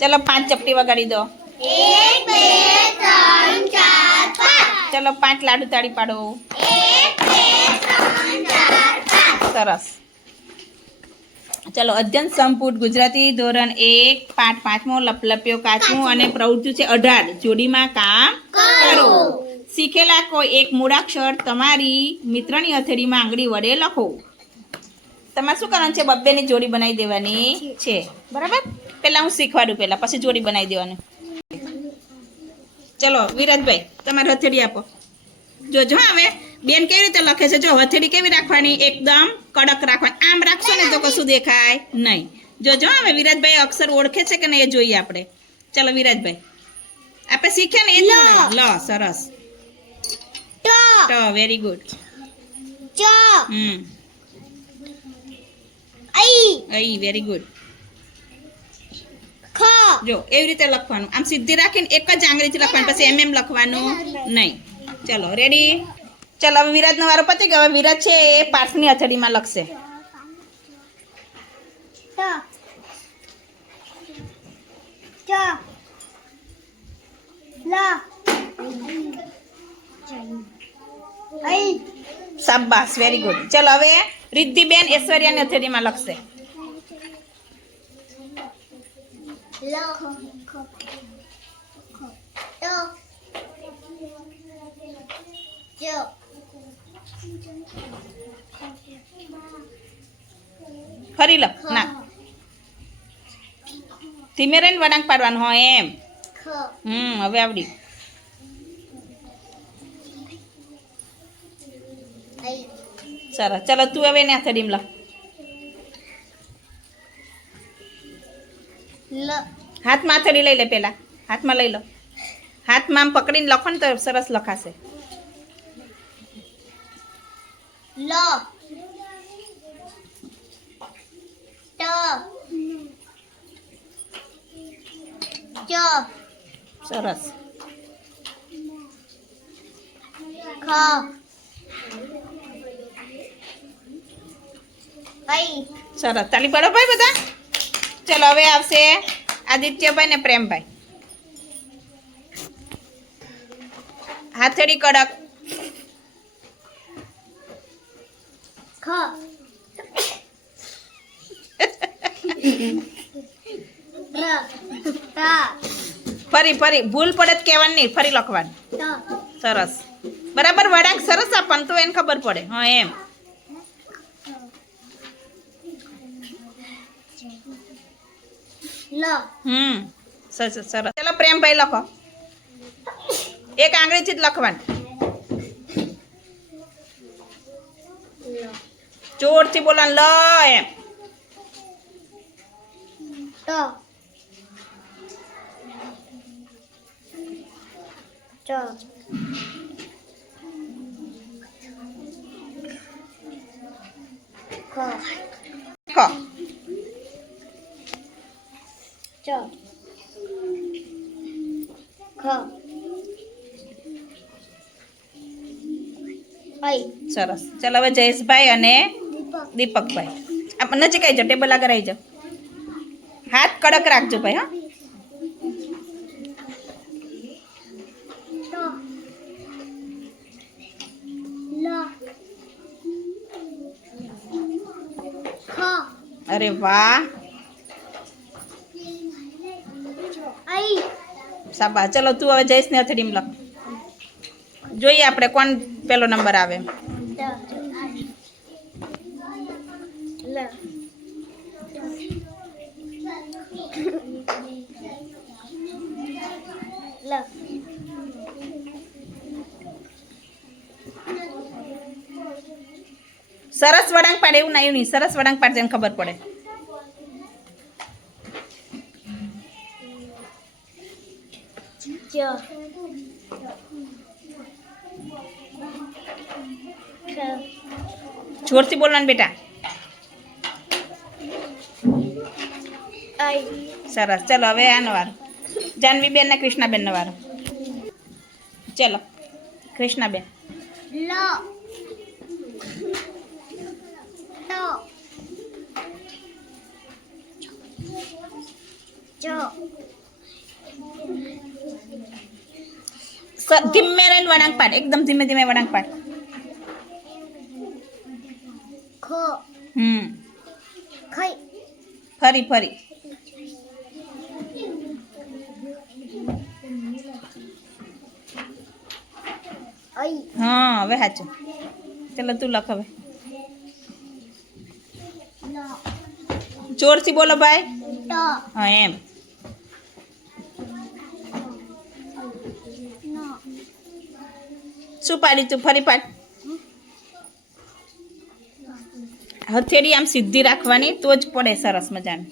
ચલો પાંચ ચપટી વગાડી દો. ચલો પાંચ લાડુ તાળી પાડો. સરસ. ચલો અધ્યન સંપુટ ગુજરાતી ધોરણ એક પાઠ પાંચમો લપલપ્યો કાચમું અને પ્રવૃત્તિ છે અઢાર. જોડીમાં કામ કરો. શીખેલા કોઈ એક મૂળાક્ષર તમારી મિત્રની હથેળીમાં આંગળી વડે લખો. તમારે શું કરવાનું છે? બબ્બેની જોડી બનાવી દેવાની છે. બરાબર? પહેલાં હું શીખવાડું પહેલાં પછી જોડી બનાવી દેવાની. ચલો વિરાજભાઈ તમારે હથેળી આપો. જોજો હવે. બેન કેવી રીતે લખે છે? જો હથેળી કેવી રાખવાની? એકદમ કડક રાખવાની. આમ રાખશો ને તો કશું દેખાય નહીં. જોજો હવે વિરાજભાઈ અક્ષર ઓળખે છે કે નહીં એ જોઈએ આપણે. ચલો વિરાજભાઈ. આપણે શીખ્યા ને એ લ. સરસ. ટ. વેરી ગુડ ચ. હમ. આઈ અઈ વેરી ગુડ ખ જો એવી રીતે લખવાનું. આમ સીધી રાખીને એક જ આંગળીથી લખવાનું. પછી એમ એમ લખવાનું. નહીં. ચલો રેડી ચલો હવે વિરાજનો વારો પતી ગયો. હવે વિરાજ છે એ પાઠની અથડીમાં લખશે. આઈ શાબાશ વેરી ગુડ ચલો હવે રિદ્ધિબેન ઐશ્વર્યાની અથેરીમાં લખશે. ફરી લખ ના. ધીમે રહીને વળાંક પાડવાનું હોય એમ. હમ હવે આવડી આઈ સરસ ચલો તું હવે ને થડીમ લ. હાથમાં આથડી લઈ લે પેલા. હાથમાં લઈ લો. હાથમાં આમ પકડીને લખો ને તો સરસ લખાશે. લ. ટ. ચ. સરસ. ખ. સરસ તાલી પડો ભાઈ બધા. ચલો હવે આવશે આદિત્યભાઈ ને પ્રેમભાઈ. હાથડી કડક. ફરી ફરી. ભૂલ પડે કહેવાનું નહીં ફરી લખવાની. સરસ. બરાબર વળાંક સરસ આપવાનું તો એને ખબર પડે. હા એમ. હમ. સરસ સરસ ચલો પ્રેમભાઈ લખો. એક આંગળીથી જ લખવાનું. જોરથી બોલવાનું લ એમ. ખ લખો સરસ. ચાલો હવે જયેશભાઈ અને દીપકભાઈ. આપ નજીક આવી જાઓ, ટેબલ આગળ આવી જાઓ. હાથ કડક રાખજો ભાઈ, હા. અરે વાહ આઈ સાબા ચલો, તું હવે જઈશ ને અથડીમ લખ જોઈએ આપણે કોણ પેલો નંબર આવે. સરસ વળાંક પાડે, એવું નહીં. સરસ વળાંક પાડે એને ખબર પડે. ખ જોરથી બોલવાનું બેટા સરસ ચલો હવે આનો વારો જાનવીબેન ને કૃષ્ણાબેનનો વારો ચલો કૃષ્ણાબેન લ જો ધીમે રહીને વળાંક પાડ એકદમ ધીમે ધીમે વળાંક પાડ ખો હમ ખઈ ફરી ફરી હા હવે સાચું. ચાલો તું લખ હવે. જોરથી બોલો ભાઈ. હા એમ નો શું પાડી તું ફરી પાડ હથેળી આમ સીધી રાખવાની તો જ પડે સરસ મજાની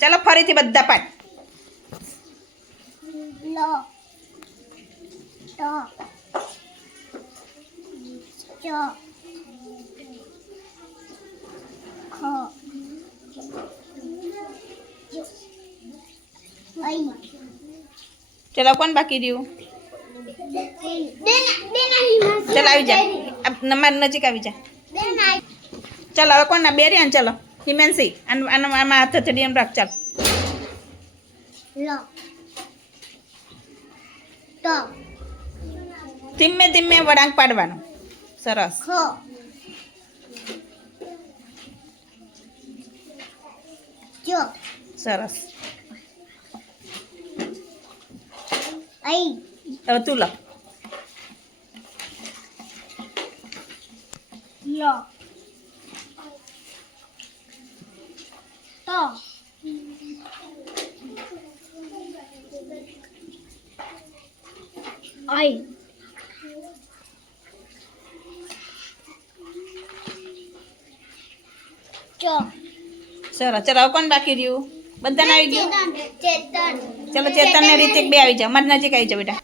ચાલો ફરીથી બધા પાડ ખો અઈ ચાલો, કોણ બાકી રહ્યું? ચાલ, આવી જા. નંબર નજીક આવી જા. ચાલો, હવે કોણ ના બે રહ્યા ને ચાલો હિમેન્સી આમાં હાથ હથેળી એમ રાખ, ચાલ. ધીમે ધીમે વળાંક પાડવાનો. સરસ. સરસ અઈ હવે તું લો. લો. તો. સરસ ચાલો હવે કોણ બાકી રહ્યું? બધાને આવી ગયું? ચલો ચેતન. ને રિતિક બે આવી જાઓ. મારી નજીક આવી જાઓ બેટા.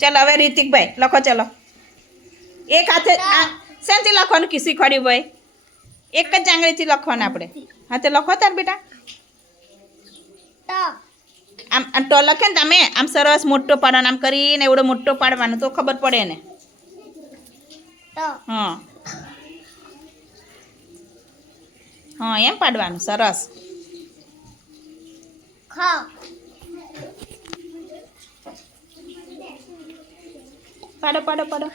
ચલો હવે રિતિકભાઈ લખો ચાલો. એક હાથે શેનાથી લખવાનું? કી શીખવાડ્યું ભાઈ. એક જ આંગળીથી લખવાનું આપણે. હાથે લખો તાર બેટા. આમ આમ તો લખે ને તમે આમ સરસ મોટો પાડવાનો આમ કરીને એવડો મોટો પાડવાનો તો ખબર પડે ને હા. હા એમ પાડવાનું સરસ. ખો પાડો પાડો પાડો.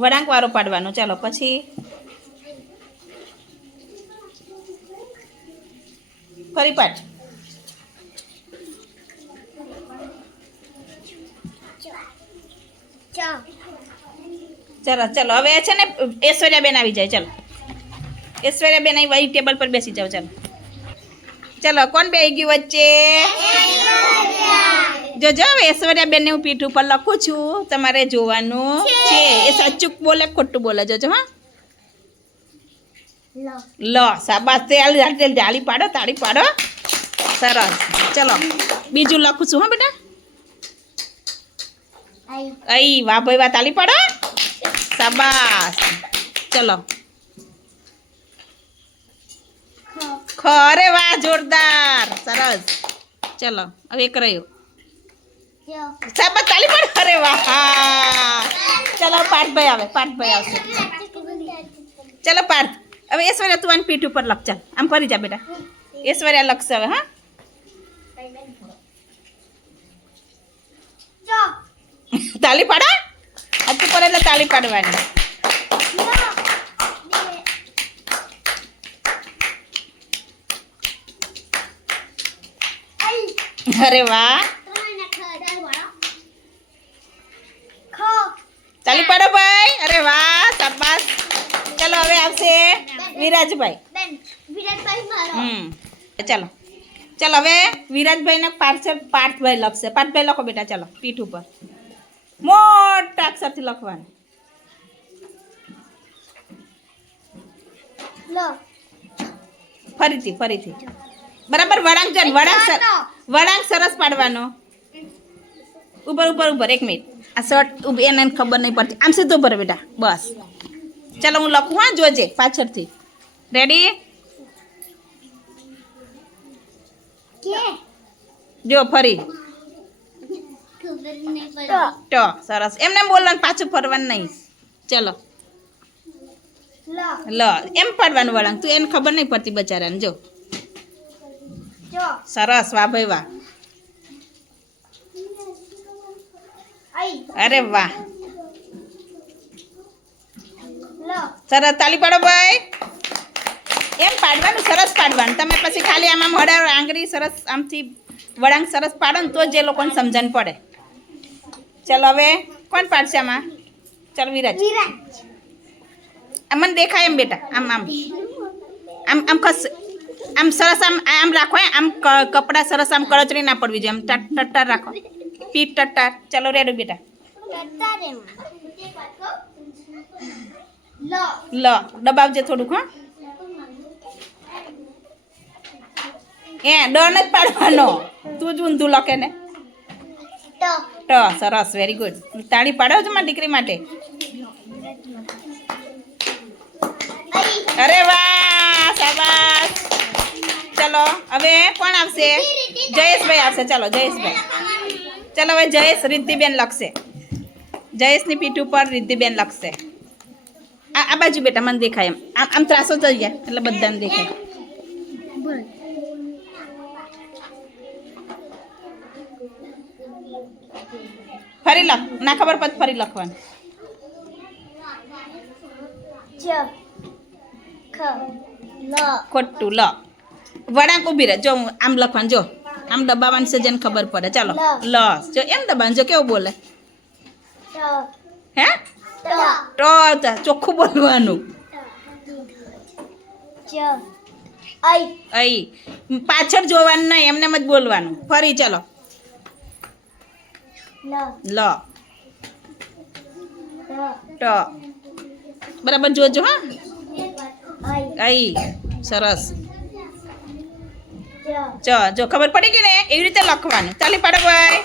વળાંક વાળો પાડવાનો. ચાલો પછી? ફરી પાડ. ચાલો ચાલો. હવે છે ને ઐશ્વર્યાબેન આવી જાય. ચાલો. ઐશ્વર્યાબેન આવી વહી ટેબલ પર બેસી જાઓ. ચાલો. ચાલો કોણ બે ગયું વચ્ચે? જોજો હવે ઐશ્વર્યાબેનને હું પીઠ ઉપર લખું છું. તમારે જોવાનું છે. એ સાચું બોલે ખોટું બોલે? જોજો હા. લો. સાબાસ તેલ જાળી પાડો તાળી પાડો. સરસ. ચલો બીજું લખું છું હા બેટા. અઈ વાહ ભાઈ વાહ તાળી પાડો. સાબાસ ચલો. ખો ખરે વાહ જોરદાર. સરસ. ચલો હવે એક રહ્યો. સાહેબ તાલી પણ અરે વાહ. ચલો પાર્થભાઈ આવે પાર્થભાઈ આવશે. ચલો પાર્થ. હવે ઐશ્વર્યા તું આની પીઠ ઉપર લખ ચાલ. આમ ફરી જા બેટા. ઐશ્વર્યા લખશે હવે હા? તાલી પાડો. હજુ પર એટલે તાલી પાડવાની. અરે વાહ. ચાલી પડો ભાઈ. અરે વાહ શાબાશ. ચાલો હવે આવશે વિરાજભાઈ. હમ. ચાલો. ચાલો હવે વિરાજભાઈના પાર્સલ પાર્થભાઈ લખશે. પાર્થભાઈ લખો બેટા ચાલો પીઠ ઉપર. મોટા અક્ષરથી લખવાનું. ફરીથી ફરીથી. બરાબર વળાંક જો વળાંક વળાંક સરસ પાડવાનો. ઉપર ઉપર ઉપર એક મિનિટ. આ શર્ટ ઊભી એને ખબર નહીં પડતી. આમ સીધો ઉપર બેટા બસ. ચાલો હું લખું હા જોજે પાછળથી. રેડી જો ફરી. ટ સરસ. એમને બોલવાનું પાછું ફરવાનું નહીં. ચલો. લ એમ પાડવાનું વળાંક. તું એને ખબર નહીં પડતી બચારાને જો. સરસ વાહ ભાઈ વાહ. અરે વાહ. સરસ તાલી પાડો ભાઈ. એમ પાડવાનું સરસ પાડવાનું. તમે પછી ખાલી આમ આમ હડાવો આંગળી સરસ આમથી વળાંક સરસ પાડો ને તો જ એ લોકોને સમજણ પડે. ચાલો હવે કોણ પાડશે આમાં? ચાલ વિરાજ. વિરાજ. આમ મને દેખાય એમ બેટા આમ આમ. આમ આમ ખસ આમ સરસ આમ આમ રાખો. આમ કપડાં સરસ આમ કળચરી ના પડવી જોઈએ, આમ ટટ, ટટ્ટાર રાખો. પીઠ ટટ્ટાર. ચાલો, રેડો બેટા. લ, દબાવજે થોડુંક, હા. એ ડન જ પાડવાનો. તું જ ઊંધું લખે ને. ટ, સરસ વેરી ગુડ તાળી પાડો છો મારી દીકરી માટે. અરે વાહ! કોણ આવશે? જયેશભાઈ આવશે. ચાલો જયેશભાઈ. ચાલો હવે જયેશ રિદ્ધિબેન લખશે. જયેશની પીઠ ઉપર રિદ્ધિબેન લખશે. આ આ બાજુ બેટા મને દેખાય એમ. આમ આમ ત્રાસો થઈ ગયા એટલે બધાને દેખાય. ફરી લખ. ના ખબર પછી ફરી લખવાનું. ખોટું લ. વળાંક ઊભી રહે. જો આમ લખવાનું જો. આમ દબાવવાની છે જેને ખબર પડે. ચાલો. લ જો એમ દબાવવાનું જો કેવું બોલે? હે? ટ. ચોખ્ખું બોલવાનું. અહીં પાછળ જોવાનું નહીં એમને જ બોલવાનું. ફરી ચાલો. લ. ટ. બરાબર જોજો હા. આઈ સરસ. ચ જો ખબર પડી ગઈ ને? એવી રીતે લખવાનું. ચાલી પાડો ભાઈ.